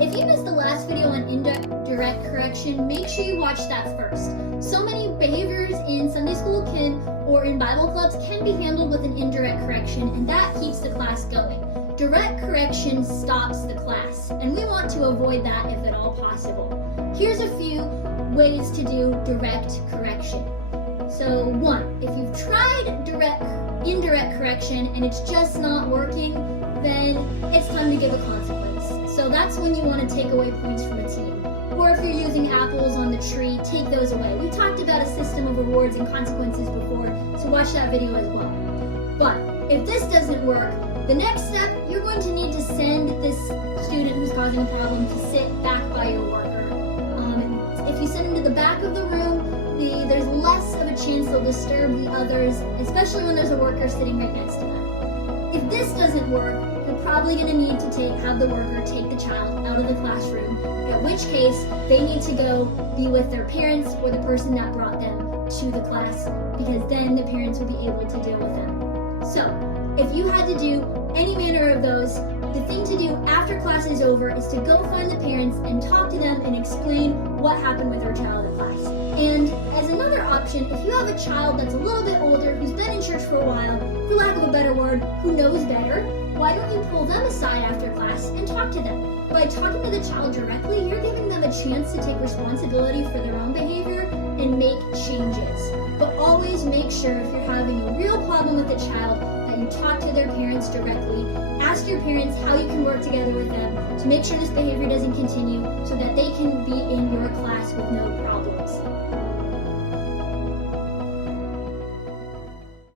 If you missed the last video on indirect correction, make sure you watch that first. So many behaviors in Sunday school or in Bible clubs can be handled with an indirect correction, and that keeps the class going. Direct correction stops the class, and we want to avoid that if at all possible. Here's a few ways to do direct correction. So 1, if you've tried indirect correction and it's just not working, then it's time to give a consequence. So that's when you want to take away points from a team. Or if you're using apples on the tree, take those away. We talked about a system of rewards and consequences before, so watch that video as well. But if this doesn't work, the next step, you're going to need to send this student who's causing a problem to sit back by your worker. If you send them to the back of the room, there's less of a chance they'll disturb the others, especially when there's a worker sitting right next to them. If this doesn't work, you're probably going to need to have the worker take the child out of the classroom, in which case they need to go be with their parents or the person that brought them to the class, because then the parents will be able to deal with them. So, if you had to do any manner of those, the thing to do after class is over is to go find the parents and talk to them and explain what happened with their child in class. And as another option, if you have a child that's a little bit older, who's been in church for a while, for lack of a better word, who knows better, why don't you pull them aside after class and talk to them? By talking to the child directly, you're giving them a chance to take responsibility for their own behavior and make changes. But always make sure, if you're having a real problem with a child, that you talk to their parents directly. Ask your parents how you can work together with them to make sure this behavior doesn't continue, so that they